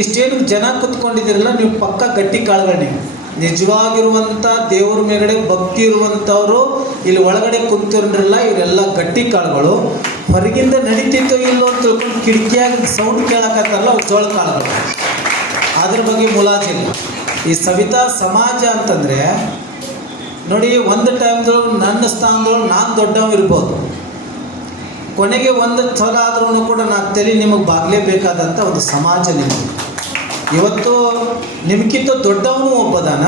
ಇಷ್ಟೇನು ಜನ ಕುತ್ಕೊಂಡಿದ್ದೀರಲ್ಲ, ನೀವು ಪಕ್ಕ ಗಟ್ಟಿ ಕಾಳುಗಳು. ನೀವು ನಿಜವಾಗಿರುವಂಥ ದೇವ್ರ ಮೇಗಡೆ ಭಕ್ತಿ ಇರುವಂಥವ್ರು ಇಲ್ಲಿ ಒಳಗಡೆ ಕುಂತಿರಲ್ಲ, ಇವರೆಲ್ಲ ಗಟ್ಟಿ ಕಾಳುಗಳು. ಹೊರಗಿಂದ ನಡೀತಿತ್ತೋ ಇಲ್ಲೋ ಅಂತ ತಿಳ್ಕೊಂಡು ಕಿಟಕಿಯಾಗಿ ಸೌಂಡ್ ಕೇಳಕತ್ತಾರಲ್ಲ, ಅವು ಜೋಳ ಕಾಳುಗಳು. ಅದ್ರ ಬಗ್ಗೆ ಮುಲಾಜಿಲ್ಲ. ಈ ಸವಿತಾ ಸಮಾಜ ಅಂತಂದರೆ ನೋಡಿ, ಒಂದು ಟೈಮ್ದೊಳಗೆ ನನ್ನ ಸ್ಥಾನದೊಳಗೆ ನಾನು ದೊಡ್ಡವ ಇರ್ಬೋದು, ಕೊನೆಗೆ ಒಂದು ಸಲ ಆದ್ರೂ ಕೂಡ ನಾನು ತಲೆ ನಿಮಗೆ ಬಾಗಲೇಬೇಕಾದಂಥ ಒಂದು ಸಮಾಜ ನಿಮಗೆ. ಇವತ್ತು ನಿಮ್ಗಿಂತ ದೊಡ್ಡವನು ಒಬ್ಬದಾನ.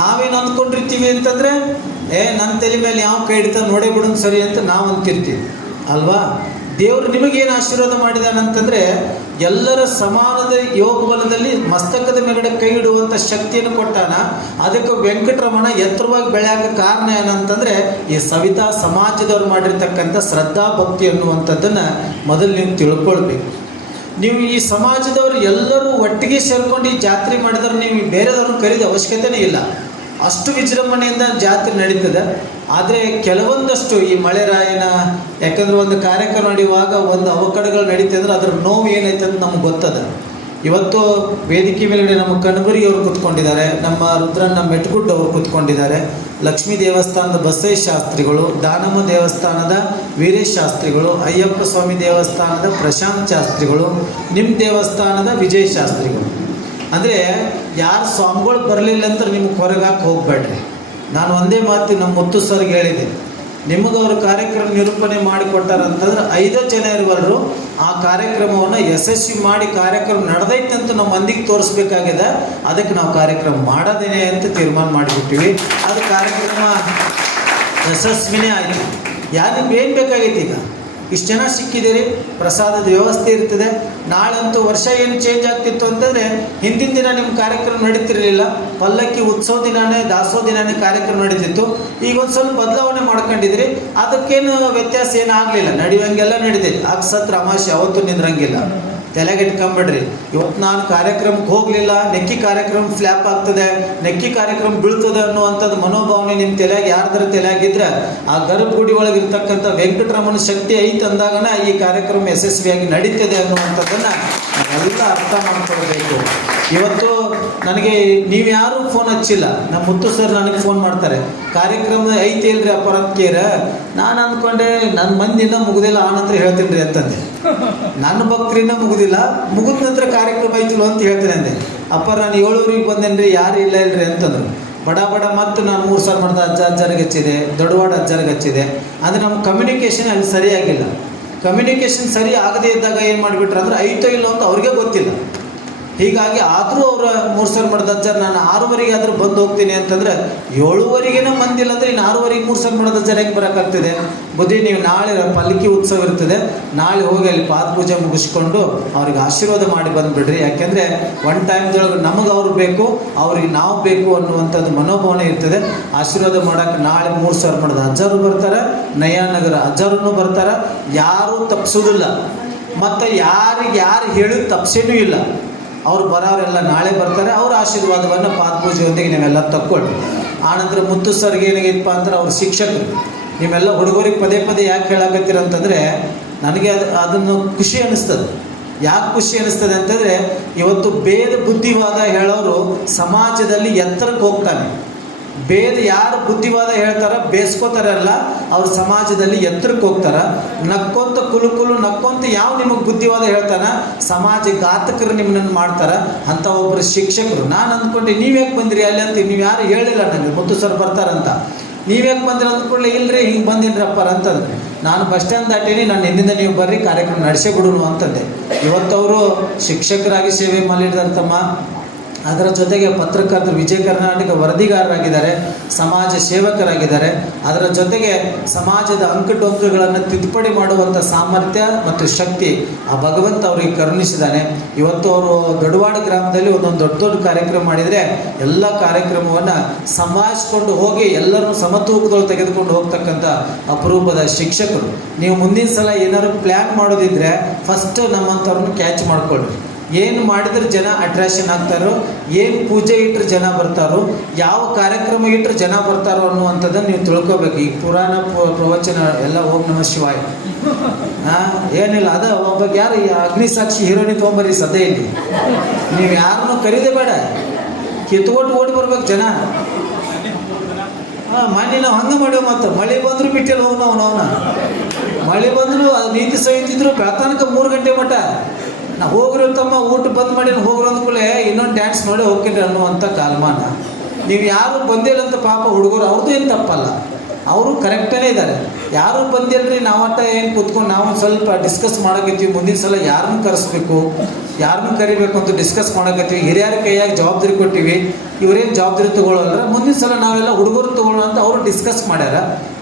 ನಾವೇನು ಅಂದ್ಕೊಂಡಿರ್ತೀವಿ ಅಂತಂದರೆ, ನನ್ನ ತಲೆ ಮೇಲೆ ಯಾವ ಕೈ ಹಿಡಿತ ನೋಡೇ ಬಿಡೋದು ಸರಿ ಅಂತ ನಾವು ಅಂತಿರ್ತೀವಿ ಅಲ್ವಾ. ದೇವರು ನಿಮಗೇನು ಆಶೀರ್ವಾದ ಮಾಡಿದಾನಂತಂದರೆ, ಎಲ್ಲರ ಸಮಾನದ ಯೋಗ ಬಲದಲ್ಲಿ ಮಸ್ತಕದ ಮೇಗಡೆ ಕೈ ಇಡುವಂಥ ಶಕ್ತಿಯನ್ನು ಕೊಟ್ಟಾನ. ಅದಕ್ಕೆ ವೆಂಕಟರಮಣ ಎತ್ತರವಾಗಿ ಬೆಳೆಯೋಕೆ ಕಾರಣ ಏನಂತಂದರೆ, ಈ ಸವಿತಾ ಸಮಾಜದವ್ರು ಮಾಡಿರ್ತಕ್ಕಂಥ ಶ್ರದ್ಧಾ ಭಕ್ತಿ ಅನ್ನುವಂಥದ್ದನ್ನು ಮೊದಲು ನೀವು ತಿಳ್ಕೊಳ್ಬೇಕು. ನೀವು ಈ ಸಮಾಜದವರು ಎಲ್ಲರೂ ಒಟ್ಟಿಗೆ ಸೇರ್ಕೊಂಡು ಈ ಜಾತ್ರೆ ಮಾಡಿದ್ರೆ ನೀವು ಬೇರೆದವ್ರನ್ನ ಕರೀದ ಅವಶ್ಯಕತೆನೇ ಇಲ್ಲ. ಅಷ್ಟು ವಿಜೃಂಭಣೆಯಿಂದ ಜಾತ್ರೆ ನಡೀತದೆ. ಆದರೆ ಕೆಲವೊಂದಷ್ಟು ಈ ಮಳೆರಾಯನ, ಯಾಕಂದರೆ ಒಂದು ಕಾರ್ಯಕ್ರಮ ನಡೆಯುವಾಗ ಒಂದು ಅವಕಡಗಳು ನಡೀತಿದ್ರೆ ಅದರ ನೋವು ಏನೈತೆ ಅಂತ ನಮ್ಗೆ ಗೊತ್ತದ. ಇವತ್ತು ವೇದಿಕೆ ಮೇಲ್ಗಡೆ ನಮ್ಮ ಕಣಬರಿ ಅವರು ಕೂತ್ಕೊಂಡಿದ್ದಾರೆ, ನಮ್ಮ ರುದ್ರಣ್ಣ ಮೆಟ್ಗುಡ್ ಅವರು ಕೂತ್ಕೊಂಡಿದ್ದಾರೆ, ಲಕ್ಷ್ಮೀ ದೇವಸ್ಥಾನದ ಬಸವೇಶ್ ಶಾಸ್ತ್ರಿಗಳು, ದಾನಮ್ಮ ದೇವಸ್ಥಾನದ ವೀರೇಶ್ ಶಾಸ್ತ್ರಿಗಳು, ಅಯ್ಯಪ್ಪ ಸ್ವಾಮಿ ದೇವಸ್ಥಾನದ ಪ್ರಶಾಂತ್ ಶಾಸ್ತ್ರಿಗಳು, ನಿಮ್ಮ ದೇವಸ್ಥಾನದ ವಿಜಯ್ ಶಾಸ್ತ್ರಿಗಳು. ಅಂದರೆ ಯಾರು ಸ್ವಾಮಿಗಳು ಬರಲಿಲ್ಲ ಅಂತ ನಿಮ್ಗೆ ಹೊರಗಾಕೆ ಹೋಗಬೇಡ್ರಿ. ನಾನು ಒಂದೇ ಮಾತು ನಮ್ಮ ಮುತ್ತು ಸರ್ಗೆ ಹೇಳಿದೆ, ನಿಮಗೆ ಅವರು ಕಾರ್ಯಕ್ರಮ ನಿರೂಪಣೆ ಮಾಡಿಕೊಟ್ಟಾರಂತಂದ್ರೆ 5 ಜನ ಇರುವವರು ಆ ಕಾರ್ಯಕ್ರಮವನ್ನು ಯಶಸ್ವಿ ಮಾಡಿ ಕಾರ್ಯಕ್ರಮ ನಡೆದೈತೆ ಅಂತ ನಮ್ಮ ಮಂದಿಗೆ ತೋರಿಸ್ಬೇಕಾಗಿದೆ. ಅದಕ್ಕೆ ನಾವು ಕಾರ್ಯಕ್ರಮ ಮಾಡೋದೇನೆ ಅಂತ ತೀರ್ಮಾನ ಮಾಡಿಬಿಟ್ಟಿವಿ. ಅದು ಕಾರ್ಯಕ್ರಮ ಯಶಸ್ವಿನೇ ಆಯಿತು. ಯಾರಿಗೆ ಏನು ಬೇಕಾಗೈತಿ, ಈಗ ಇಷ್ಟು ಜನ ಸಿಕ್ಕಿದ್ದೀರಿ, ಪ್ರಸಾದದ ವ್ಯವಸ್ಥೆ ಇರ್ತದೆ. ನಾಳಂತೂ ವರ್ಷ ಏನು ಚೇಂಜ್ ಆಗ್ತಿತ್ತು ಅಂತಂದರೆ, ಹಿಂದಿನ ದಿನ ನಿಮ್ಮ ಕಾರ್ಯಕ್ರಮ ನಡೀತಿರಲಿಲ್ಲ, ಪಲ್ಲಕ್ಕಿ ಉತ್ಸವ ದಿನಾನೇ ದಾಸೋಹ ದಿನಾನೇ ಕಾರ್ಯಕ್ರಮ ನಡೀತಿತ್ತು. ಈಗ ಒಂದು ಸ್ವಲ್ಪ ಬದಲಾವಣೆ ಮಾಡ್ಕೊಂಡಿದ್ರಿ, ಅದಕ್ಕೇನು ವ್ಯತ್ಯಾಸ ಏನಾಗಲಿಲ್ಲ, ನಡೆಯುವಂಗೆಲ್ಲ ನಡೀತೈತಿ. ಅಕ್ಸತ್ರ ಅಮಾಶೆ ಅವತ್ತು ನಿಂದ್ರಂಗಿಲ್ಲ, ತಲೆಗೆ ಇಟ್ಕೊಂಬಿಡ್ರಿ. ಇವತ್ತು ನಾನು ಕಾರ್ಯಕ್ರಮಕ್ಕೆ ಹೋಗಲಿಲ್ಲ, ನೆಕ್ಕಿ ಕಾರ್ಯಕ್ರಮ ಫ್ಲ್ಯಾಪ್ ಆಗ್ತದೆ, ನೆಕ್ಕಿ ಕಾರ್ಯಕ್ರಮ ಬೀಳ್ತದೆ ಅನ್ನುವಂಥದ್ದು ಮನೋಭಾವನೆ ನಿಮ್ಮ ತಲೆಯಾಗಿ ಯಾರ್ದಾರ ತಲೆಯಾಗಿದ್ರೆ, ಆ ಗರ್ಭಗುಡಿ ಒಳಗಿರ್ತಕ್ಕಂಥ ವೆಂಕಟರಮಣ ಶಕ್ತಿ ಐತೆ ಅಂದಾಗನ ಈ ಕಾರ್ಯಕ್ರಮ ಯಶಸ್ವಿಯಾಗಿ ನಡೀತದೆ ಅನ್ನುವಂಥದ್ದನ್ನು ನಾವೆಲ್ಲ ಅರ್ಥ ಮಾಡ್ಕೊಳ್ಬೇಕು. ಇವತ್ತು ನನಗೆ ನೀವು ಯಾರೂ ಫೋನ್ ಹಚ್ಚಿಲ್ಲ, ನಮ್ಮ ಮುತ್ತು ಸರ್ ನನಗೆ ಫೋನ್ ಮಾಡ್ತಾರೆ, ಕಾರ್ಯಕ್ರಮದ ಐತೆ ಇಲ್ರಿ ಅಪರಾಧಕೇರ. ನಾನು ಅಂದ್ಕೊಂಡೆ ನನ್ನ ಮಂದಿನ ಮುಗಿದಿಲ್ಲ ಆನಂತರ ಹೇಳ್ತೀನಿ ರೀ ಅಂತಂದೆ. ನನ್ನ ಭಕ್ತರಿಂದ ಮುಗಿದಿಲ್ಲ, ಮುಗಿದ ನಂತರ ಕಾರ್ಯಕ್ರಮ ಐತಿಲ್ಲ ಅಂತ ಹೇಳ್ತೇನೆ ಅಂದೆ. ಅಪ್ಪ ನಾನು 7ಊರಿಗೆ ಬಂದೇನೆ ರೀ, ಯಾರು ಇಲ್ಲ ಇಲ್ರಿ ಅಂತಂದರು. ಬಡ ಮತ್ತು ನಾನು 3 ಸಾವಿರ ಮಾಡಿದ ಅಜ್ಜರಿಗೆ ಹಚ್ಚಿದೆ, ದೊಡ್ಡವಾಡ ಅಜ್ಜರಿಗೆ ಹಚ್ಚಿದೆ. ಅಂದರೆ ನಮ್ಮ ಕಮ್ಯುನಿಕೇಷನ್ ಅಲ್ಲಿ ಸರಿಯಾಗಿಲ್ಲ. ಕಮ್ಯುನಿಕೇಷನ್ ಸರಿ ಆಗದೇ ಇದ್ದಾಗ ಏನು ಮಾಡಿಬಿಟ್ರೆ ಅಂದರೆ ಐತೋ ಇಲ್ಲೋ ಅಂತ ಅವ್ರಿಗೆ ಗೊತ್ತಿಲ್ಲ. ಹೀಗಾಗಿ ಆದರೂ ಅವರ 3 ಸಾವಿರ ಮಾಡಿದ ಅಜ್ಜರು ನಾನು 6ವರೆಗೆ ಆದರೂ ಬಂದು ಹೋಗ್ತೀನಿ ಅಂತಂದರೆ 7ವರೆಗೇನೋ ಬಂದಿಲ್ಲ ಅಂದರೆ ಇನ್ನು 6ವರೆಗೆ 3 ಸಾವಿರ ಮಾಡಿದ ಅಜ್ಜರು ಹೆಂಗೆ ಬರೋಕ್ಕಾಗ್ತದೆ. ಬುದ್ಧಿ ನೀವು ನಾಳೆ ಪಲ್ಲಕ್ಕಿ ಉತ್ಸವ ಇರ್ತದೆ, ನಾಳೆ ಹೋಗಿ ಅಲ್ಲಿ ಪಾದಪೂಜೆ ಮುಗಿಸ್ಕೊಂಡು ಅವ್ರಿಗೆ ಆಶೀರ್ವಾದ ಮಾಡಿ ಬಂದುಬಿಡ್ರಿ. ಯಾಕೆಂದರೆ ಒನ್ ಟೈಮ್ದೊಳಗೆ ನಮಗೆ ಅವ್ರು ಬೇಕು, ಅವ್ರಿಗೆ ನಾವು ಬೇಕು ಅನ್ನುವಂಥದ್ದು ಮನೋಭಾವನೆ ಇರ್ತದೆ. ಆಶೀರ್ವಾದ ಮಾಡೋಕ್ಕೆ ನಾಳೆ 3 ಸಾವಿರ ಮಾಡಿದ ಅಜ್ಜರು ಬರ್ತಾರೆ, ನಯಾನಗರ ಅಜ್ಜರೂ ಬರ್ತಾರೆ. ಯಾರೂ ತಪ್ಪಿಸೋದಿಲ್ಲ, ಮತ್ತು ಯಾರು ಹೇಳಿದ ತಪ್ಸೇನೂ ಇಲ್ಲ. ಅವ್ರು ಬರೋರೆಲ್ಲ ನಾಳೆ ಬರ್ತಾರೆ. ಅವ್ರ ಆಶೀರ್ವಾದವನ್ನು ಪಾದಪೂಜೆಯೊಂದಿಗೆ ನೀವೆಲ್ಲ ತಕ್ಕೊಳ್ಳಿ. ಆನಂತರ ಮುತ್ತು ಸರ್ಗೆ ಏನಾಗಿತ್ತಪ್ಪ ಅಂದ್ರೆ ಅವ್ರ ಶಿಕ್ಷಕರು ನೀವೆಲ್ಲ ಹುಡುಗರಿಗೆ ಪದೇ ಯಾಕೆ ಹೇಳಾಕತ್ತೀರ ಅಂತಂದರೆ, ನನಗೆ ಅದನ್ನು ಖುಷಿ ಅನ್ನಿಸ್ತದೆ. ಯಾಕೆ ಖುಷಿ ಅನ್ನಿಸ್ತದೆ ಅಂತಂದರೆ, ಇವತ್ತು ಭೇದ ಬುದ್ಧಿವಾದ ಹೇಳೋರು ಸಮಾಜದಲ್ಲಿ ಎತ್ತರಕ್ಕೆ ಹೋಗ್ತಾನೆ. ಭೇದ ಯಾರು ಬುದ್ಧಿವಾದ ಹೇಳ್ತಾರ ಬೇಸ್ಕೋತಾರಲ್ಲ, ಅವ್ರ ಸಮಾಜದಲ್ಲಿ ಎತ್ತರಕ್ಕೆ ಹೋಗ್ತಾರ. ನಕ್ಕೊಂತ ಕುಲು ನಕ್ಕೊಂತ ಯಾವ ನಿಮಗೆ ಬುದ್ಧಿವಾದ ಹೇಳ್ತಾನ, ಸಮಾಜ ಘಾತಕರು ನಿಮ್ಮನ್ನು ಮಾಡ್ತಾರ. ಅಂಥ ಒಬ್ಬರು ಶಿಕ್ಷಕರು. ನಾನು ಅಂದ್ಕೊಂಡೆ ನೀವ್ಯಾಕೆ ಬಂದಿರಿ ಅಲ್ಲಿ ಅಂತ. ನೀವು ಯಾರು ಹೇಳಿಲ್ಲ ನನಗೆ ಮುತ್ತು ಸರ್ ಬರ್ತಾರಂತ. ನೀವ್ಯಾಕೆ ಬಂದಿರ ಅಂದ್ಕೊಳ್ಳಿ, ಇಲ್ಲರಿ ಹಿಂಗೆ ಬಂದಿನ್ರಪ್ಪ ಅಂತಂದ್ರೆ. ನಾನು ಬಸ್ ಸ್ಟ್ಯಾಂಡ್ ದಾಟೀನಿ, ನಾನು ಎಂದಿಂದ ನೀವು ಬರ್ರಿ ಕಾರ್ಯಕ್ರಮ ನಡೆಸೇ ಬಿಡೋಣ ಅಂತಂದೆ. ಇವತ್ತವರು ಶಿಕ್ಷಕರಾಗಿ ಸೇವೆ ಮಾಡಿದಾರತಮ್ಮ. ಅದರ ಜೊತೆಗೆ ಪತ್ರಕರ್ತರು, ವಿಜಯ ಕರ್ನಾಟಕ ವರದಿಗಾರರಾಗಿದ್ದಾರೆ, ಸಮಾಜ ಸೇವಕರಾಗಿದ್ದಾರೆ. ಅದರ ಜೊತೆಗೆ ಸಮಾಜದ ಅಂಕುಡೊಂಕುಗಳನ್ನು ತಿದ್ದುಪಡಿ ಮಾಡುವಂಥ ಸಾಮರ್ಥ್ಯ ಮತ್ತು ಶಕ್ತಿ ಆ ಭಗವಂತ ಅವರಿಗೆ ಕರುಣಿಸಿದ್ದಾನೆ. ಇವತ್ತು ಅವರು ದೊಡ್ಡವಾಡ ಗ್ರಾಮದಲ್ಲಿ ಒಂದೊಂದು ದೊಡ್ಡ ಕಾರ್ಯಕ್ರಮ ಮಾಡಿದರೆ ಎಲ್ಲ ಕಾರ್ಯಕ್ರಮವನ್ನು ಸಂಭಾಳಿಸ್ಕೊಂಡು ಹೋಗಿ ಎಲ್ಲರೂ ಸಮತೂಕದೊಳಗೆ ತೆಗೆದುಕೊಂಡು ಹೋಗ್ತಕ್ಕಂಥ ಅಪರೂಪದ ಶಿಕ್ಷಕರು. ನೀವು ಮುಂದಿನ ಸಲ ಏನಾದ್ರು ಪ್ಲ್ಯಾನ್ ಮಾಡೋದಿದ್ರೆ ಫಸ್ಟ್ ನಮ್ಮಂಥವ್ರನ್ನ ಕ್ಯಾಚ್ ಮಾಡ್ಕೊಳ್ಳಿ. ಏನು ಮಾಡಿದ್ರೆ ಜನ ಅಟ್ರಾಕ್ಷನ್ ಆಗ್ತಾರೋ, ಏನು ಪೂಜೆ ಇಟ್ಟರೆ ಜನ ಬರ್ತಾರೋ, ಯಾವ ಕಾರ್ಯಕ್ರಮ ಇಟ್ಟರೆ ಜನ ಬರ್ತಾರೋ ಅನ್ನುವಂಥದ್ದನ್ನು ನೀವು ತಿಳ್ಕೊಬೇಕು. ಈ ಪುರಾಣ ಪ್ರವಚನ ಎಲ್ಲ ಓಂ ನಮಃ ಶಿವಾಯ. ಏನಿಲ್ಲ, ಅದ ಒಬ್ಬ ಯಾರು ಅಗ್ನಿ ಸಾಕ್ಷಿ ಹೀರೋನಿ ತೊಗೊಂಬರ್ರಿ ಸದ್ಯ ಇಲ್ಲಿ. ನೀವು ಯಾರನ್ನು ಕರೀದೇ ಬೇಡ, ಕಿತ್ಕೊಟ್ಟು ಓಡಿ ಬರ್ಬೇಕು ಜನ. ಮೊನ್ನೆ ನಾವು ಹಂಗೆ ಮಾಡೇವು. ಮತ್ತು ಮಳೆ ಬಂದರೂ ಬಿಟ್ಟಿಲ್ಲ ಹೋಗಿ ಅವನ ಮಳೆ ಬಂದರೂ ಅದು ನೀತಿ ಸಹಿತಿದ್ರು ಬೆಳತನಕ 3 ಗಂಟೆ ಮಟ್ಟ ನಾವು ಹೋಗ್ರಿ ತಮ್ಮ ಊಟ ಬಂದ್ ಮಾಡಿ ಹೋಗ್ರು ಅಂದ್ಕೂಳೆ ಇನ್ನೊಂದು ಡ್ಯಾನ್ಸ್ ನೋಡಿ ಹೋಗ್ತೀನಿ ಅನ್ನುವಂಥ ಕಾಲಮಾನ. ನೀವು ಯಾರು ಬಂದಿಲ್ಲ ಅಂತ ಪಾಪ ಹುಡುಗರು ಅವ್ರದ್ದು ಏನು ತಪ್ಪಲ್ಲ, ಅವರು ಕರೆಕ್ಟೇ ಇದ್ದಾರೆ. ಯಾರು ಬಂದಿಲ್ಲರಿ, ನಾವಟ್ಟ ಏನು ಕೂತ್ಕೊಂಡು ನಾವು ಸ್ವಲ್ಪ ಡಿಸ್ಕಸ್ ಮಾಡೋಕತ್ತೀವಿ. ಮುಂದಿನ ಸಲ ಯಾರನ್ನು ಕರೆಸ್ಬೇಕು, ಯಾರನ್ನು ಕರಿಬೇಕು ಅಂತ ಡಿಸ್ಕಸ್ ಮಾಡೋಕತ್ತೀವಿ. ಹಿರಿಯರ ಕೈಯಾಗಿ ಜವಾಬ್ದಾರಿ ಕೊಟ್ಟಿವಿ, ಇವರೇನು ಜವಾಬ್ದಾರಿ ತೊಗೊಳ್ಳೋಲ್ಲ. ಮುಂದಿನ ಸಲ ನಾವೆಲ್ಲ ಹುಡುಗರು ತೊಗೊಳ್ಳೋಣ ಅಂತ ಅವರು ಡಿಸ್ಕಸ್ ಮಾಡ್ಯಾರ.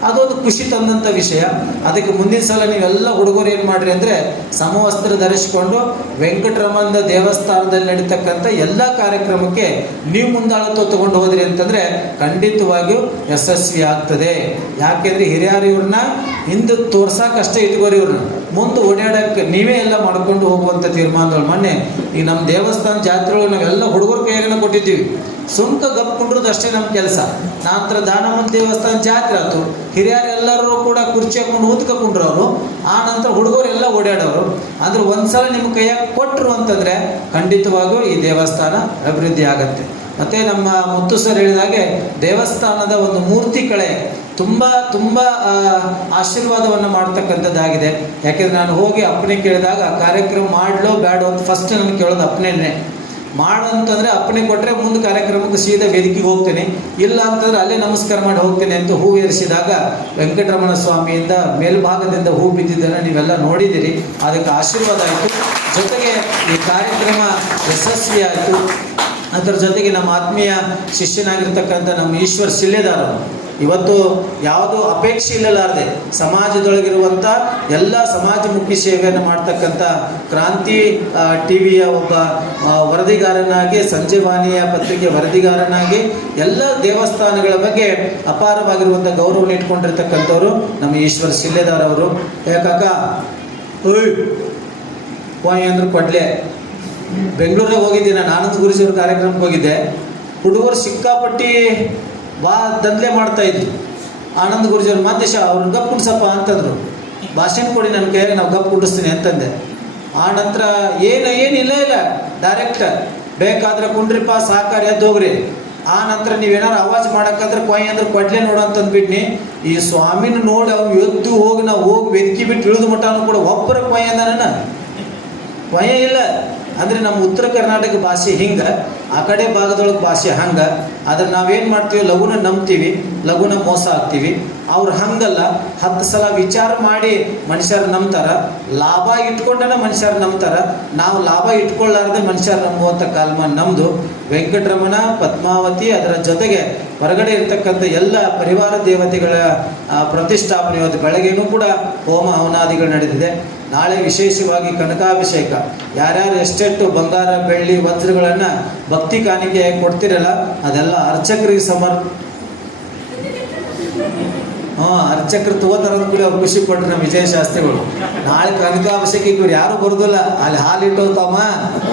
ಅದೊಂದು ಖುಷಿ ತಂದಂಥ ವಿಷಯ. ಅದಕ್ಕೆ ಮುಂದಿನ ಸಲ ನೀವೆಲ್ಲ ಹುಡುಗರು ಏನು ಮಾಡಿರಿ ಅಂದರೆ ಸಮವಸ್ತ್ರ ಧರಿಸಿಕೊಂಡು ವೆಂಕಟರಮಣ ದೇವಸ್ಥಾನದಲ್ಲಿ ನಡೀತಕ್ಕಂಥ ಎಲ್ಲ ಕಾರ್ಯಕ್ರಮಕ್ಕೆ ನೀವು ಮುಂದಾಳತ್ವ ತೊಗೊಂಡು ಹೋದ್ರಿ ಅಂತಂದರೆ ಖಂಡಿತವಾಗಿಯೂ ಯಶಸ್ವಿ ಆಗ್ತದೆ. ಯಾಕೆಂದರೆ ಹಿರಿಯರು ಇವ್ರನ್ನ ಹಿಂದೆ ತೋರ್ಸಕ್ಕಷ್ಟೇ ಇಟ್ಕೋರಿ, ಇವ್ರನ್ನ ಮುಂದೆ ಓಡಾಡಕ್ಕೆ ನೀವೇ ಎಲ್ಲ ಮಾಡ್ಕೊಂಡು ಹೋಗುವಂಥ ತೀರ್ಮಾನಗಳು. ಮೊನ್ನೆ ಈಗ ನಮ್ಮ ದೇವಸ್ಥಾನ ಜಾತ್ರೆ ಒಳಗೆ ನಾವೆಲ್ಲ ಹುಡುಗರ ಕೈಯಾಗನ ಕೊಟ್ಟಿದ್ದೀವಿ. ಸುಮ್ಕ ಗಪ್ ಕುಂಡ್ರದು ಅಷ್ಟೇ ನಮ್ಮ ಕೆಲಸ. ನಂತರ ದಾನಮ್ಮನ ದೇವಸ್ಥಾನ ಜಾತ್ರೆ ಆಯ್ತು, ಹಿರಿಯರೆಲ್ಲರೂ ಕೂಡ ಕುರ್ಚಿ ಹಾಕೊಂಡು ಊದ್ಕೊಂಡ್ರು ಅವರು. ಆ ನಂತರ ಹುಡುಗರೆಲ್ಲ ಓಡಾಡೋರು. ಅಂದ್ರೆ ಒಂದ್ಸಲ ನಿಮ್ಮ ಕೈಯಾಗ ಕೊಟ್ಟರು ಅಂತಂದರೆ ಖಂಡಿತವಾಗೂ ಈ ದೇವಸ್ಥಾನ ಅಭಿವೃದ್ಧಿ ಆಗತ್ತೆ. ಮತ್ತು ನಮ್ಮ ಮುತ್ತು ಸರ್ ಹೇಳಿದಾಗೆ ದೇವಸ್ಥಾನದ ಒಂದು ಮೂರ್ತಿ ಕಳೆ ತುಂಬ ತುಂಬ ಆಶೀರ್ವಾದವನ್ನು ಮಾಡ್ತಕ್ಕಂಥದ್ದಾಗಿದೆ. ಯಾಕೆಂದರೆ ನಾನು ಹೋಗಿ ಅಪ್ಪಣೆ ಕೇಳಿದಾಗ ಕಾರ್ಯಕ್ರಮ ಮಾಡಲೋ ಬೇಡ ಅಂತ ಫಸ್ಟ್ ನನಗೆ ಕೇಳೋದು ಅಪ್ಪಣೆನೇ. ಮಾಡು ಅಂತಂದರೆ ಅಪ್ಪಣೆ ಕೊಟ್ಟರೆ ಮುಂದೆ ಕಾರ್ಯಕ್ರಮಕ್ಕೆ ಸೀದಾ ವೇದಿಕೆಗೆ ಹೋಗ್ತೇನೆ, ಇಲ್ಲ ಅಂತಂದರೆ ಅಲ್ಲೇ ನಮಸ್ಕಾರ ಮಾಡಿ ಹೋಗ್ತೇನೆ ಅಂತ ಹೂ ಏರಿಸಿದಾಗ ವೆಂಕಟರಮಣ ಸ್ವಾಮಿಯಿಂದ ಮೇಲ್ಭಾಗದಿಂದ ಹೂ ಬಿದ್ದಿದ್ದನ್ನು ನೀವೆಲ್ಲ ನೋಡಿದ್ದೀರಿ. ಅದಕ್ಕೆ ಆಶೀರ್ವಾದ ಆಯಿತು. ಜೊತೆಗೆ ಈ ಕಾರ್ಯಕ್ರಮ ಯಶಸ್ವಿ ಆಯಿತು. ಅದರ ಜೊತೆಗೆ ನಮ್ಮ ಆತ್ಮೀಯ ಶಿಷ್ಯನಾಗಿರ್ತಕ್ಕಂಥ ನಮ್ಮ ಈಶ್ವರ್ ಸಿಲ್ಲೆದಾರರು ಇವತ್ತು ಯಾವುದೋ ಅಪೇಕ್ಷೆ ಇಲ್ಲಲಾರದೆ ಸಮಾಜದೊಳಗಿರುವಂಥ ಎಲ್ಲ ಸಮಾಜಮುಖಿ ಸೇವೆಯನ್ನು ಮಾಡ್ತಕ್ಕಂಥ ಕ್ರಾಂತಿ ಟಿವಿಯ ಒಬ್ಬ ವರದಿಗಾರನಾಗಿ, ಸಂಜೆವಾಣಿಯ ಪತ್ರಿಕೆ ವರದಿಗಾರನಾಗಿ ಎಲ್ಲ ದೇವಸ್ಥಾನಗಳ ಬಗ್ಗೆ ಅಪಾರವಾಗಿರುವಂಥ ಗೌರವವನ್ನು ಇಟ್ಕೊಂಡಿರ್ತಕ್ಕಂಥವ್ರು ನಮ್ಮ ಈಶ್ವರ್ ಸಿಲ್ಲೆದಾರ್ ಅವರು. ಯಾಕಾಗ ಕೋಯ್ ಅಂದ್ರೆ ಕೊಡ್ಲೆ ಬೆಂಗಳೂರಾಗ ಹೋಗಿದ್ದೆ ನಾನು, ಆನಂದ್ ಗುರುಜಿಯವ್ರ ಕಾರ್ಯಕ್ರಮಕ್ಕೆ ಹೋಗಿದ್ದೆ. ಹುಡುಗರು ಸಿಕ್ಕಾಪಟ್ಟಿ ದಂಧೆ ಮಾಡ್ತಾಯಿದ್ರು. ಆನಂದ್ ಗುರುಜಿಯವ್ರು ಮಾದೇಶ ಅವ್ರನ್ನ ಗಪ್ ಕುಡ್ಸಪ್ಪ ಅಂತಂದರು. ಭಾಷಣ ಕೊಡಿ ನನ್ನ ಕೈಯಾಗ, ನಾವು ಗಪ್ ಕುಡಿಸ್ತೀನಿ ಅಂತಂದೆ. ಆ ನಂತರ ಏನಿಲ್ಲ ಡೈರೆಕ್ಟ್ ಬೇಕಾದ್ರೆ ಕುಂಡ್ರಿಪ್ಪ ಸಾಕಾರ ಎದ್ದು ಹೋಗ್ರಿ. ಆ ನಂತರ ನೀವೇನಾರು ಆವಾಜ್ ಮಾಡೋಕ್ಕಾದ್ರೆ ಕೊಯ್ ಅಂದ್ರೆ ಕೊಡ್ಲೆ ನೋಡಂತಂದ್ಬಿಟ್ನಿ. ಈ ಸ್ವಾಮಿನ ನೋಡಿ ಅವ್ನು ಎದ್ದು ಹೋಗಿ ನಾವು ಹೋಗಿ ವೆದ್ಕಿ ಬಿಟ್ಟು ಇಳಿದು ಮಟ್ಟನೂ ಕೂಡ ಒಬ್ಬರ ಕೊಯ್ ಅಂದ ನನ್ನ ಕೊಯ್ಯ ಇಲ್ಲ. ಅಂದರೆ ನಮ್ಮ ಉತ್ತರ ಕರ್ನಾಟಕ ಭಾಷೆ ಹಿಂಗೆ, ಆ ಕಡೆ ಭಾಗದೊಳಗೆ ಭಾಷೆ ಹಂಗೆ. ಆದರೆ ನಾವೇನು ಮಾಡ್ತೀವಿ, ಲಘುನ ನಂಬ್ತೀವಿ, ಲಘುನ ಮೋಸ ಆಗ್ತೀವಿ. ಅವ್ರು ಹಂಗಲ್ಲ, 10 ಸಲ ವಿಚಾರ ಮಾಡಿ ಮನುಷ್ಯರು ನಂಬ್ತಾರೆ, ಲಾಭ ಇಟ್ಕೊಂಡನ ಮನುಷ್ಯರು ನಂಬ್ತಾರೆ. ನಾವು ಲಾಭ ಇಟ್ಕೊಳ್ಳಾರ್ದೆ ಮನುಷ್ಯರು ನಂಬುವಂಥ ಕಾಲಮಾನ ನಮ್ಮದು. ವೆಂಕಟರಮಣ, ಪದ್ಮಾವತಿ, ಅದರ ಜೊತೆಗೆ ಹೊರಗಡೆ ಇರ್ತಕ್ಕಂಥ ಎಲ್ಲ ಪರಿವಾರ ದೇವತೆಗಳ ಪ್ರತಿಷ್ಠಾಪನೆ ಇವತ್ತು ಬೆಳಗ್ಗೆನೂ ಕೂಡ ಹೋಮ ಹವನಾದಿಗಳು ನಡೆದಿದೆ. ನಾಳೆ ವಿಶೇಷವಾಗಿ ಕನಕಾಭಿಷೇಕ. ಯಾರ್ಯಾರು ಎಷ್ಟೆಷ್ಟು ಬಂಗಾರ, ಬೆಳ್ಳಿ, ವಜ್ರಗಳನ್ನು ಭಕ್ತಿ ಕಾಣಿಕೆಯಾಗಿ ಕೊಡ್ತಿರಲ್ಲ ಅದೆಲ್ಲ ಅರ್ಚಕರಿಗೆ ಅರ್ಚಕರು ತಗೋತಾರಂತ ಕೂಡ ಅವ್ರು ಖುಷಿ ಪಟ್ರು ನಮ್ಮ ವಿಜಯ ಶಾಸ್ತ್ರಿಗಳು. ನಾಳೆ ಕನಕಾಭಿಷೇಕಕ್ಕೆ ಇವ್ರು ಯಾರು ಬರೋದಿಲ್ಲ, ಅಲ್ಲಿ ಹಾಲು ಇಟ್ಟೋತಮ್ಮ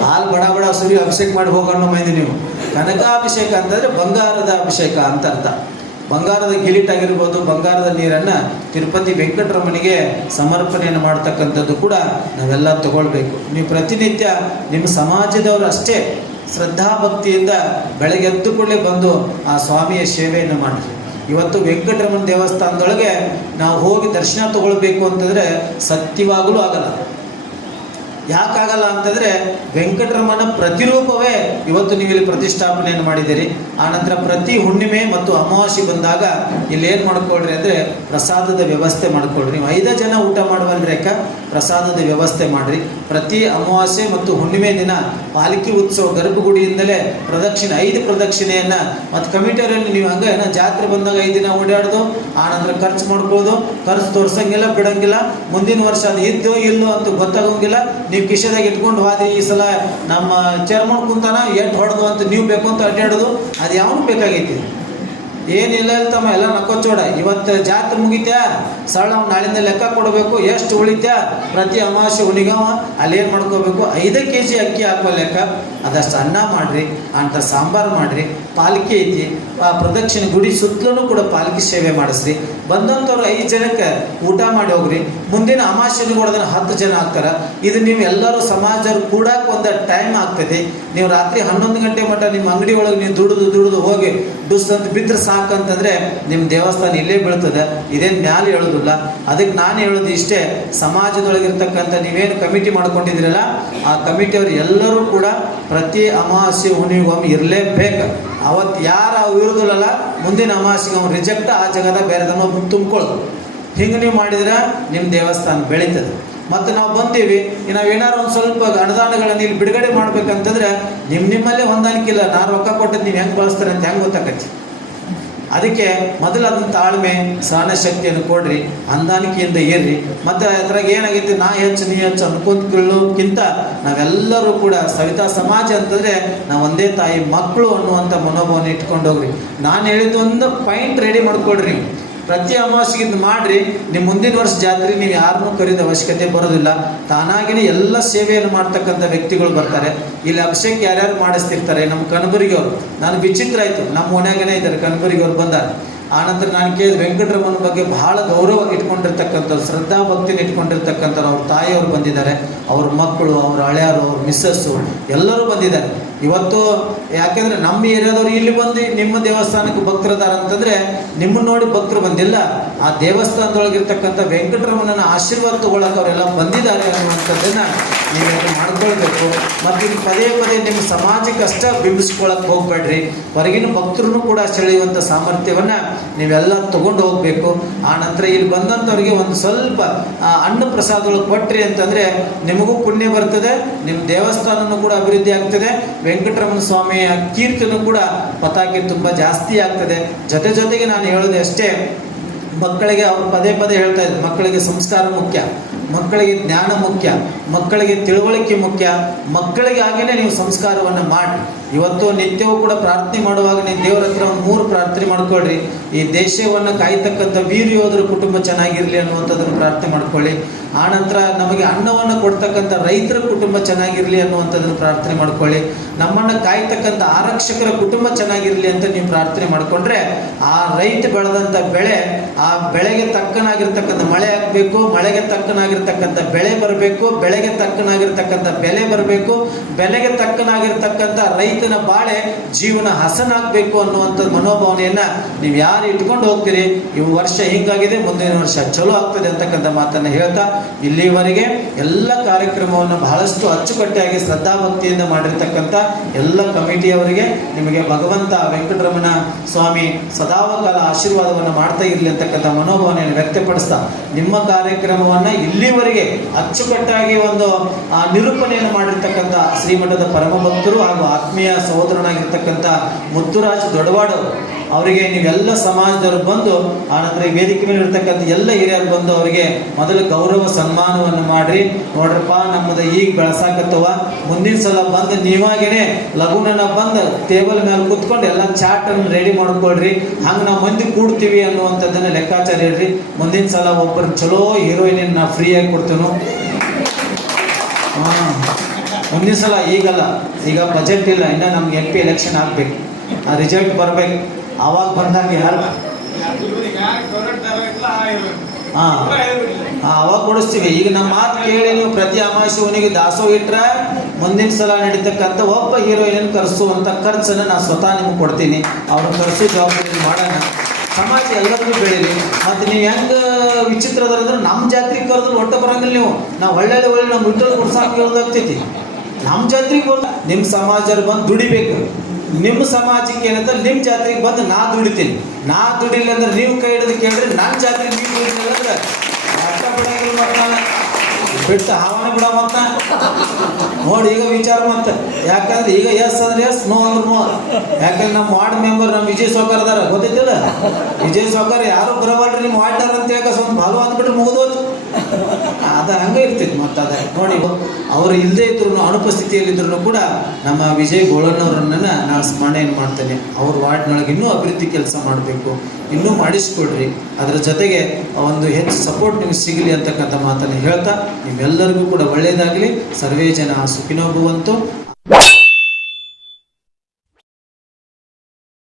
ಹಾಲು ಬಡ ಸುರಿ ಅಭಿಷೇಕ ಮಾಡಿ ಹೋಗೋಣ ಮಂದಿ ನೀವು. ಕನಕಾಭಿಷೇಕ ಅಂತಂದರೆ ಬಂಗಾರದ ಅಭಿಷೇಕ ಅಂತ ಅರ್ಥ. ಬಂಗಾರದ ಗಿಲಿಟಾಗಿರ್ಬೋದು, ಬಂಗಾರದ ನೀರನ್ನು ತಿರುಪತಿ ವೆಂಕಟರಮಣಿಗೆ ಸಮರ್ಪಣೆಯನ್ನು ಮಾಡ್ತಕ್ಕಂಥದ್ದು ಕೂಡ ನಾವೆಲ್ಲ ತಗೊಳ್ಬೇಕು. ನೀವು ಪ್ರತಿನಿತ್ಯ ನಿಮ್ಮ ಸಮಾಜದವರು ಅಷ್ಟೇ ಶ್ರದ್ಧಾಭಕ್ತಿಯಿಂದ ಬೆಳಗ್ಗೆ ಎದ್ದು ಕೂಡಲೇ ಬಂದು ಆ ಸ್ವಾಮಿಯ ಸೇವೆಯನ್ನು ಮಾಡಿರಿ. ಇವತ್ತು ವೆಂಕಟರಮಣ ದೇವಸ್ಥಾನದೊಳಗೆ ನಾವು ಹೋಗಿ ದರ್ಶನ ತಗೊಳ್ಬೇಕು ಅಂತಂದರೆ ಸತ್ಯವಾಗಲೂ ಆಗಲ್ಲ. ಯಾಕಾಗಲ್ಲ ಅಂತಂದರೆ ವೆಂಕಟರಮಣ ಪ್ರತಿರೂಪವೇ ಇವತ್ತು ನೀವು ಇಲ್ಲಿ ಪ್ರತಿಷ್ಠಾಪನೆಯನ್ನು ಮಾಡಿದ್ದೀರಿ. ಆನಂತರ ಪ್ರತಿ ಹುಣ್ಣಿಮೆ ಮತ್ತು ಅಮಾವಾಸ್ಯೆ ಬಂದಾಗ ಇಲ್ಲಿ ಏನು ಮಾಡ್ಕೊಳ್ರಿ ಅಂದರೆ ಪ್ರಸಾದದ ವ್ಯವಸ್ಥೆ ಮಾಡ್ಕೊಳ್ರಿ. ನೀವು 5 ಜನ ಊಟ ಮಾಡುವಲ್ರಿ ಅಕ್ಕ, ಪ್ರಸಾದದ ವ್ಯವಸ್ಥೆ ಮಾಡಿರಿ. ಪ್ರತಿ ಅಮಾವಾಸ್ಯೆ ಮತ್ತು ಹುಣ್ಣಿಮೆ ದಿನ ಪಾಲಿಕೆ ಉತ್ಸವ ಗರ್ಭಗುಡಿಯಿಂದಲೇ ಪ್ರದಕ್ಷಿಣೆ 5 ಪ್ರದಕ್ಷಿಣೆಯನ್ನು ಮತ್ತು ಕಮಿಟಿಯವರಲ್ಲಿ ನೀವು ಹಂಗೆ ಏನೋ ಜಾತ್ರೆ ಬಂದಾಗ 5 ದಿನ ಓಡಾಡೋದು, ಆನಂತರ ಖರ್ಚು ಮಾಡ್ಕೊಳ್ಳೋದು. ಖರ್ಚು ತೋರ್ಸಂಗಿಲ್ಲ, ಬಿಡೋಂಗಿಲ್ಲ. ಮುಂದಿನ ವರ್ಷ ಅದು ಇದ್ದೋ ಇಲ್ಲೋ ಅಂತ ಗೊತ್ತಾಗೋಂಗಿಲ್ಲ. ನೀವು ಕಿಶೆದಾಗ ಇಟ್ಕೊಂಡು ಹೋದ್ರಿ, ಈ ಸಲ ನಮ್ಮ ಚೇರ್ಮನ್ ಕುಂತಾನ ಎಷ್ಟು ಹೊಡೆದು ಅಂತ ನೀವು ಬೇಕು ಅಂತ ಅಡ್ಡಾಡೋದು, ಅದು ಯಾವನು ಬೇಕಾಗೈತಿ? ಏನಿಲ್ಲ ಇರ್ತಮ್ಮ, ಎಲ್ಲ ನಕ್ಕೊಚ್ಚೋಡ. ಇವತ್ತು ಜಾತ್ರೆ ಮುಗಿತ್ಯಾ ಸರಳ ನಾಳಿಂದ ಲೆಕ್ಕ ಕೊಡಬೇಕು, ಎಷ್ಟು ಉಳಿತ್ಯಾ ಪ್ರತಿ ಅಮಾವಾಸ್ಯೆ ಹುಣಿಗವ ಅಲ್ಲಿ ಏನು ಮಾಡ್ಕೋಬೇಕು, 5 kg ಅಕ್ಕಿ ಹಾಕೋ ಲೆಕ್ಕ. ಅದಷ್ಟು ಅನ್ನ ಮಾಡಿರಿ, ಅಂತ ಸಾಂಬಾರು ಮಾಡಿರಿ, ಪಾಲಿಕೆ ಐತಿ, ಆ ಪ್ರದಕ್ಷಿಣೆ ಗುಡಿ ಸುತ್ತಲೂ ಕೂಡ ಪಾಲಿಕೆ ಸೇವೆ ಮಾಡಿಸ್ರಿ. ಬಂದಂಥವ್ರು 5 ಜನಕ್ಕೆ ಊಟ ಮಾಡಿ ಹೋಗ್ರಿ. ಮುಂದಿನ ಅಮಾವಾಸ್ಯೆಗೆ ಹೊಡೆದ್ರೆ 10 ಜನ ಆಗ್ತಾರೆ. ಇದು ನೀವು ಎಲ್ಲರೂ ಸಮಾಜರು ಕೂಡಕ್ಕೆ ಒಂದು ಟೈಮ್ ಆಗ್ತದೆ. ನೀವು ರಾತ್ರಿ 11 ಗಂಟೆ ಮಟ್ಟ ನಿಮ್ಮ ಅಂಗಡಿ ಒಳಗೆ ನೀವು ದುಡಿದು ಹೋಗಿ ಡುಸ್ ಅಂತ ಬಿದ್ದರೆ ಸಾಕಂತಂದ್ರೆ ನಿಮ್ಮ ದೇವಸ್ಥಾನ ಇಲ್ಲೇ ಬೀಳ್ತದೆ. ಇದೇನು ಮ್ಯಾಲೆ ಹೇಳೋದಿಲ್ಲ. ಅದಕ್ಕೆ ನಾನು ಹೇಳೋದು ಇಷ್ಟೇ, ಸಮಾಜದೊಳಗಿರ್ತಕ್ಕಂಥ ನೀವೇನು ಕಮಿಟಿ ಮಾಡ್ಕೊಂಡಿದ್ದೀರಲ್ಲ, ಆ ಕಮಿಟಿಯವರು ಎಲ್ಲರೂ ಕೂಡ ಪ್ರತಿ ಅಮಾವಾಸ್ಯೆ ಹುಣ್ಣಿಮೆಗೊಮ್ಮೆ ಇರಲೇಬೇಕು. ಅವತ್ತು ಯಾರು ಇರೋದಿಲ್ಲಲ್ಲ, ಮುಂದಿನ ಅಮಾವಾಸ್ಯೆಗೆ ಅವ್ನು ರಿಜೆಕ್ಟ್, ಆ ಜಗದ ಬೇರೆದನ್ನು ತುಂಬ್ಕೊಳ್ಳೋದು. ಹಿಂಗೆ ನೀವು ಮಾಡಿದ್ರೆ ನಿಮ್ಮ ದೇವಸ್ಥಾನ ಬೆಳೀತದೆ. ಮತ್ತು ನಾವು ಬಂದೀವಿ, ನಾವೇನಾರು ಒಂದು ಸ್ವಲ್ಪ ಅನುದಾನಗಳನ್ನು ಇಲ್ಲಿ ಬಿಡುಗಡೆ ಮಾಡ್ಬೇಕಂತಂದ್ರೆ ನಿಮ್ಮಲ್ಲೇ ಹೊಂದಾಣಿಕೆ ಇಲ್ಲ. ನಾನು ರೊಕ್ಕ ಕೊಟ್ಟದ್ದು ನೀವು ಹೆಂಗೆ ಬಳಸ್ತಾರೆ ಅಂತ ಹೆಂಗೆ ಗೊತ್ತಾಗತ್ತೆ? ಅದಕ್ಕೆ ಮೊದಲು ಅದನ್ನ ತಾಳ್ಮೆ ಸಹನ ಶಕ್ತಿಯನ್ನು ಕೊಡ್ರಿ, ಹೊಂದಾಣಿಕೆಯಿಂದ ಇರ್ರಿ. ಮತ್ತು ಅದ್ರಾಗ ಏನಾಗೈತಿ, ನಾ ಹೆಚ್ಚು ನೀ ಹೆಚ್ಚು ಅನ್ಕೊಂಡ್ಕೊಳ್ಳೋಕ್ಕಿಂತ ನಾವೆಲ್ಲರೂ ಕೂಡ ಸವಿತಾ ಸಮಾಜ ಅಂತಂದರೆ ನಾವು ಒಂದೇ ತಾಯಿ ಮಕ್ಕಳು ಅನ್ನುವಂಥ ಮನೋಭಾವನೆ ಇಟ್ಕೊಂಡು ಹೋಗ್ರಿ. ನಾನು ಹೇಳಿದ್ದು ಒಂದು ಪಾಯಿಂಟ್ ರೆಡಿ ಮಾಡ್ಕೊಡ್ರಿ. ಪ್ರತಿ ಅಮಾವಾಸ್ಯೆಗಿಂತ ಮಾಡಿರಿ. ನಿಮ್ಮ ಮುಂದಿನ ವರ್ಷ ಜಾತ್ರೆ ನೀವು ಯಾರನ್ನೂ ಕರೀದ ಅವಶ್ಯಕತೆ ಬರೋದಿಲ್ಲ. ತಾನಾಗಿನೇ ಎಲ್ಲ ಸೇವೆಯನ್ನು ಮಾಡ್ತಕ್ಕಂಥ ವ್ಯಕ್ತಿಗಳು ಬರ್ತಾರೆ. ಇಲ್ಲಿ ಅಭಿಷೇಕ ಯಾರ್ಯಾರು ಮಾಡಿಸ್ತಿರ್ತಾರೆ. ನಮ್ಮ ಕನಬುರಗಿಯವರು, ನಾನು ವಿಚಿತ್ರ ಆಯಿತು, ನಮ್ಮ ಮನ್ಯಾಗನೇ ಇದ್ದಾರೆ ಕನಬುರಗಿಯವ್ರು ಬಂದಾರೆ. ಆನಂತರ ನಾನು ಕೇಳಿದ ವೆಂಕಟರಮಣ ಬಗ್ಗೆ ಬಹಳ ಗೌರವ ಇಟ್ಕೊಂಡಿರ್ತಕ್ಕಂಥವ್ರು, ಶ್ರದ್ಧಾ ಭಕ್ತಿನ ಇಟ್ಕೊಂಡಿರ್ತಕ್ಕಂಥವ್ರು. ಅವ್ರ ತಾಯಿಯವರು ಬಂದಿದ್ದಾರೆ, ಅವ್ರ ಮಕ್ಕಳು, ಅವ್ರ ಹಳೆಯರು, ಅವ್ರ ಮಿಸ್ಸಸ್ಸು ಎಲ್ಲರೂ ಬಂದಿದ್ದಾರೆ ಇವತ್ತು. ಯಾಕೆಂದರೆ ನಮ್ಮ ಏರಿಯಾದವ್ರು ಇಲ್ಲಿ ಬಂದು ನಿಮ್ಮ ದೇವಸ್ಥಾನಕ್ಕೆ ಭಕ್ತರದಾರ ಅಂತಂದರೆ ನಿಮ್ಮನ್ನು ನೋಡಿ ಭಕ್ತರು ಬಂದಿಲ್ಲ, ಆ ದೇವಸ್ಥಾನದೊಳಗಿರ್ತಕ್ಕಂಥ ವೆಂಕಟರಮಣನ ಆಶೀರ್ವಾದ ತಗೊಳ್ಳೋಕೆ ಅವರೆಲ್ಲ ಬಂದಿದ್ದಾರೆ ಅನ್ನುವಂಥದ್ದನ್ನು ನೀವು ಮಾಡ್ಕೊಳ್ಬೇಕು. ಮತ್ತು ಇದು ಪದೇ ಪದೇ ನಿಮ್ಮ ಸಮಾಜಕ್ಕೆ ಅಷ್ಟೇ ಬಿಂಬಿಸ್ಕೊಳ್ಳೋಕೆ ಹೋಗ್ಬೇಡ್ರಿ. ಹೊರಗಿನ ಭಕ್ತರು ಕೂಡ ಸೆಳೆಯುವಂಥ ಸಾಮರ್ಥ್ಯವನ್ನು ನೀವೆಲ್ಲ ತಗೊಂಡು ಹೋಗಬೇಕು. ಆ ನಂತರ ಇಲ್ಲಿ ಬಂದಂಥವ್ರಿಗೆ ಒಂದು ಸ್ವಲ್ಪ ಅನ್ನ ಪ್ರಸಾದಗಳು ಕೊಟ್ರಿ ಅಂತಂದರೆ ನಿಮಗೂ ಪುಣ್ಯ ಬರ್ತದೆ, ನಿಮ್ಮ ದೇವಸ್ಥಾನನೂ ಕೂಡ ಅಭಿವೃದ್ಧಿ ಆಗ್ತದೆ. ವೆಂಕಟರಮಣ ಸ್ವಾಮಿಯ ಕೀರ್ತನೂ ಕೂಡ ಪತಾಕೆ ತುಂಬ ಜಾಸ್ತಿ ಆಗ್ತದೆ. ಜೊತೆಗೆ ನಾನು ಹೇಳೋದು ಅಷ್ಟೇ, ಮಕ್ಕಳಿಗೆ ಅವ್ರು ಪದೇ ಪದೇ ಹೇಳ್ತಾ ಇದ್ರು, ಮಕ್ಕಳಿಗೆ ಸಂಸ್ಕಾರ ಮುಖ್ಯ, ಮಕ್ಕಳಿಗೆ ಜ್ಞಾನ ಮುಖ್ಯ, ಮಕ್ಕಳಿಗೆ ತಿಳುವಳಿಕೆ ಮುಖ್ಯ. ಮಕ್ಕಳಿಗೆ ಹಾಗೇನೆ ನೀವು ಸಂಸ್ಕಾರವನ್ನು ಮಾಡಿ. ಇವತ್ತು ನಿತ್ಯವೂ ಕೂಡ ಪ್ರಾರ್ಥನೆ ಮಾಡುವಾಗ ನೀವು ದೇವರ ಹತ್ರ ಒಂದು 3 ಪ್ರಾರ್ಥನೆ ಮಾಡ್ಕೊಳ್ರಿ. ಈ ದೇಶವನ್ನು ಕಾಯ್ತಕ್ಕಂಥ ವೀರ ಯೋಧರ ಕುಟುಂಬ ಚೆನ್ನಾಗಿರಲಿ ಅನ್ನುವಂಥದ್ದನ್ನು ಪ್ರಾರ್ಥನೆ ಮಾಡ್ಕೊಳ್ಳಿ. ಆನಂತರ ನಮಗೆ ಅನ್ನವನ್ನು ಕೊಡ್ತಕ್ಕಂಥ ರೈತರ ಕುಟುಂಬ ಚೆನ್ನಾಗಿರಲಿ ಅನ್ನುವಂಥದ್ದನ್ನು ಪ್ರಾರ್ಥನೆ ಮಾಡ್ಕೊಳ್ಳಿ. ನಮ್ಮನ್ನು ಕಾಯ್ತಕ್ಕಂಥ ಆರಕ್ಷಕರ ಕುಟುಂಬ ಚೆನ್ನಾಗಿರಲಿ ಅಂತ ನೀವು ಪ್ರಾರ್ಥನೆ ಮಾಡಿಕೊಂಡ್ರೆ ಆ ರೈತ ಬೆಳೆದಂಥ ಬೆಳೆ, ಆ ಬೆಳೆಗೆ ತಕ್ಕನಾಗಿರ್ತಕ್ಕಂಥ ಮಳೆ ಆಗಬೇಕು, ಮಳೆಗೆ ತಕ್ಕನಾಗಿರ್ತಕ್ಕಂಥ ಬೆಳೆ ಬರಬೇಕು, ಬೆಳೆಗೆ ತಕ್ಕನಾಗಿರ್ತಕ್ಕಂಥ ಬೆಲೆ ಬರಬೇಕು, ಬೆಲೆಗೆ ತಕ್ಕನಾಗಿರ್ತಕ್ಕಂಥ ರೈತನ ಬಾಳೆ ಜೀವನ ಹಸನಾಗಬೇಕು ಅನ್ನುವಂಥ ಮನೋಭಾವನೆಯನ್ನು ನೀವು ಯಾರು ಇಟ್ಕೊಂಡು ಹೋಗ್ತೀರಿ, ಈ ವರ್ಷ ಹಿಂಗಾಗಿದೆ, ಮುಂದಿನ ವರ್ಷ ಚಲೋ ಆಗ್ತದೆ ಅಂತಕ್ಕಂಥ ಮಾತನ್ನು ಹೇಳ್ತಾ ಇಲ್ಲಿವರೆಗೆ ಎಲ್ಲ ಕಾರ್ಯಕ್ರಮವನ್ನು ಬಹಳಷ್ಟು ಅಚ್ಚುಕಟ್ಟಾಗಿ ಶ್ರದ್ಧಾಭಕ್ತಿಯಿಂದ ಮಾಡಿರ್ತಕ್ಕಂಥ ಎಲ್ಲ ಕಮಿಟಿಯವರಿಗೆ ನಿಮಗೆ ಭಗವಂತ ವೆಂಕಟರಮಣ ಸ್ವಾಮಿ ಸದಾಕಾಲ ಆಶೀರ್ವಾದವನ್ನು ಮಾಡ್ತಾ ಇರಲಿ ಅಂತಕ್ಕಂಥ ಮನೋಭಾವನೆಯನ್ನು ವ್ಯಕ್ತಪಡಿಸ್ತಾ ನಿಮ್ಮ ಕಾರ್ಯಕ್ರಮವನ್ನು ಇಲ್ಲಿವರೆಗೆ ಅಚ್ಚುಕಟ್ಟಾಗಿ ಒಂದು ನಿರೂಪಣೆಯನ್ನು ಮಾಡಿರ್ತಕ್ಕಂಥ ಶ್ರೀಮಠದ ಪರಮಭಕ್ತರು ಹಾಗೂ ಆತ್ಮೀಯ ಸಹೋದರನಾಗಿರ್ತಕ್ಕಂಥ ಮುತ್ತುರಾಜ್ ದೊಡ್ಡವಾಡವರು ಅವರಿಗೆ ನೀವೆಲ್ಲ ಸಮಾಜದವರು ಬಂದು ಆನಂತರ ಈ ವೇದಿಕೆ ಮೇಲೆ ಇರ್ತಕ್ಕಂಥ ಎಲ್ಲ ಹಿರಿಯರು ಬಂದು ಅವರಿಗೆ ಮೊದಲು ಗೌರವ ಸನ್ಮಾನವನ್ನು ಮಾಡ್ರಿ. ನೋಡ್ರಪ್ಪ ನಮ್ಮದು ಈಗ ಬೆಳೆಸಾಕತ್ತವ, ಮುಂದಿನ ಸಲ ಬಂದು ನೀವಾಗೇನೆ ಲಘುನನ್ನ ಬಂದು ಟೇಬಲ್ ಮೇಲೆ ಕೂತ್ಕೊಂಡು ಎಲ್ಲ ಚಾಟನ್ನು ರೆಡಿ ಮಾಡ್ಕೊಳ್ರಿ. ಹಂಗೆ ನಾವು ಮಂದಿ ಕೂಡ್ತೀವಿ ಅನ್ನುವಂಥದ್ದನ್ನು ಲೆಕ್ಕಾಚಾರ ಹೇಳ್ರಿ. ಮುಂದಿನ ಸಲ ಒಬ್ಬರು ಚಲೋ ಹೀರೋಯಿನ್ ನಾ ಫ್ರೀಯಾಗಿ ಕೊಡ್ತೇನೆ. ಮುಂದಿನ ಸಲ ಈಗಲ್ಲ, ಈಗ ಬಜೆಟ್ ಇಲ್ಲ, ಇನ್ನು ನಮ್ಗೆ MP ಎಲೆಕ್ಷನ್ ಆಗಬೇಕು, ಆ ರಿಸಲ್ಟ್ ಬರಬೇಕು. ಆವಾಗ ಬಂದಾಗ ಯಾರು ಅವಾಗ ಕೊಡಿಸ್ತೀವಿ. ಈಗ ನಮ್ಮ ಮಾತು ಕೇಳಿ ನೀವು ಪ್ರತಿ ಅಮಾವಾಸ್ಯೆವನಿಗೆ ದಾಸೋಹ ಇಟ್ಟರೆ ಮುಂದಿನ ಸಲ ನಡೀತಕ್ಕಂಥ ಒಬ್ಬ ಹೀರೋಯಿನ್ ಕರೆಸುವಂಥ ಖರ್ಚನ್ನು ನಾನು ಸ್ವತಃ ನಿಮ್ಗೆ ಕೊಡ್ತೀನಿ. ಅವ್ರನ್ನ ಕರೆಸೋ ಜವಾಬ್ದಾರಿ ಮಾಡೋಣ. ಸಮಾಜ ಎಲ್ಲರಿಗೂ ಬೆಳೀಲಿ. ಮತ್ತು ನೀವು ಹೆಂಗೆ ವಿಚಿತ್ರದಂದ್ರೆ ನಮ್ಮ ಜಾತ್ರೆಗೆ ಕರೆದ್ರೆ ಒಟ್ಟು ಬರೋಂಗಿಲ್ಲ. ನಾವು ಒಳ್ಳೆ ನಮ್ಮ ವಿಠಲ್ ಕೊಡ್ಸಾಕ ಕೇಳೋದಾಗ್ತೈತಿ. ನಮ್ಮ ಜಾತ್ರೆಗೆ ಬಂದು ನಿಮ್ಮ ಸಮಾಜರು ಬಂದು ದುಡಿಬೇಕು. ನಿಮ್ಮ ಸಮಾಜಕ್ಕೆ ಏನಂತ ನಿಮ್ಮ ಜಾತ್ರೆಗೆ ಬಂದು ನಾ ದುಡಿತೀನಿ. ನಾ ದುಡಿಲ್ಲ ಅಂದ್ರೆ ನೀವು ಕೈ ಹಿಡಿದು ಕೇಳಿದ್ರೆ ನನ್ನ ಜಾತ್ರೆಗೆ ನೀವು ದುಡಿಲಿಲ್ಲ ಅಂದ್ರೆ ಅರ್ಥ ಬಿಡಂಗಿಲ್ಲ. ಬಿಟ್ಟು ಹಾವನೆ ಬಿಡ ಮತ್ತ ನೋಡಿ ಈಗ ವಿಚಾರ ಮತ್ತೆ. ಯಾಕಂದ್ರೆ ಈಗ ಎಸ್ ಅಂದ್ರೆ ಎಸ್, ನೋ ಅಂದ್ರೆ ನೋ. ಯಾಕಂದ್ರೆ ನಮ್ಮ ವಾರ್ಡ್ ಮೆಂಬರ್ ನಮ್ಮ ವಿಜಯ್ ಸಾವ್ಕಾರ್ ಅದಾರ, ಗೊತ್ತೈತಿಲ್ಲ? ವಿಜಯ್ ಸಾವ್ಕಾರ್ ಯಾರು ಬರಬಾರ್ರಿ ನಿಮ್ಮ ವಾರ್ಡರ್ ಅಂತ ಹೇಳಕ ಸ್ವಲ್ಪ ಭಾಲು ಅಂದ್ಬಿಟ್ರೆ ಮುಗಿದೋದು. ಅದು ಹಂಗೆ ಇರ್ತಿತ್ತು. ಮತ್ತು ಅದ ನೋಡಿ ಅವರು ಇಲ್ಲದೇ ಇದ್ರು, ಅನುಪಸ್ಥಿತಿಯಲ್ಲಿದ್ರು ಕೂಡ ನಮ್ಮ ವಿಜಯ್ ಗೋಳಣ್ಣವ್ರನ್ನ ನಾನು ಸ್ಮರಣೆಯನ್ನು ಮಾಡ್ತೇನೆ. ಅವ್ರ ವಾರ್ಡ್ನೊಳಗೆ ಇನ್ನೂ ಅಭಿವೃದ್ಧಿ ಕೆಲಸ ಮಾಡಬೇಕು, ಇನ್ನೂ ಮಾಡಿಸ್ಕೊಡ್ರಿ. ಅದರ ಜೊತೆಗೆ ಒಂದು ಹೆಚ್ಚು ಸಪೋರ್ಟ್ ನಿಮಗೆ ಸಿಗಲಿ ಅಂತಕ್ಕಂಥ ಮಾತನ್ನು ಹೇಳ್ತಾ ನಿಮ್ಮೆಲ್ಲರಿಗೂ ಕೂಡ ಒಳ್ಳೆಯದಾಗಲಿ. ಸರ್ವೇ ಜನ ಸುಖಿನೋ ಭವಂತು.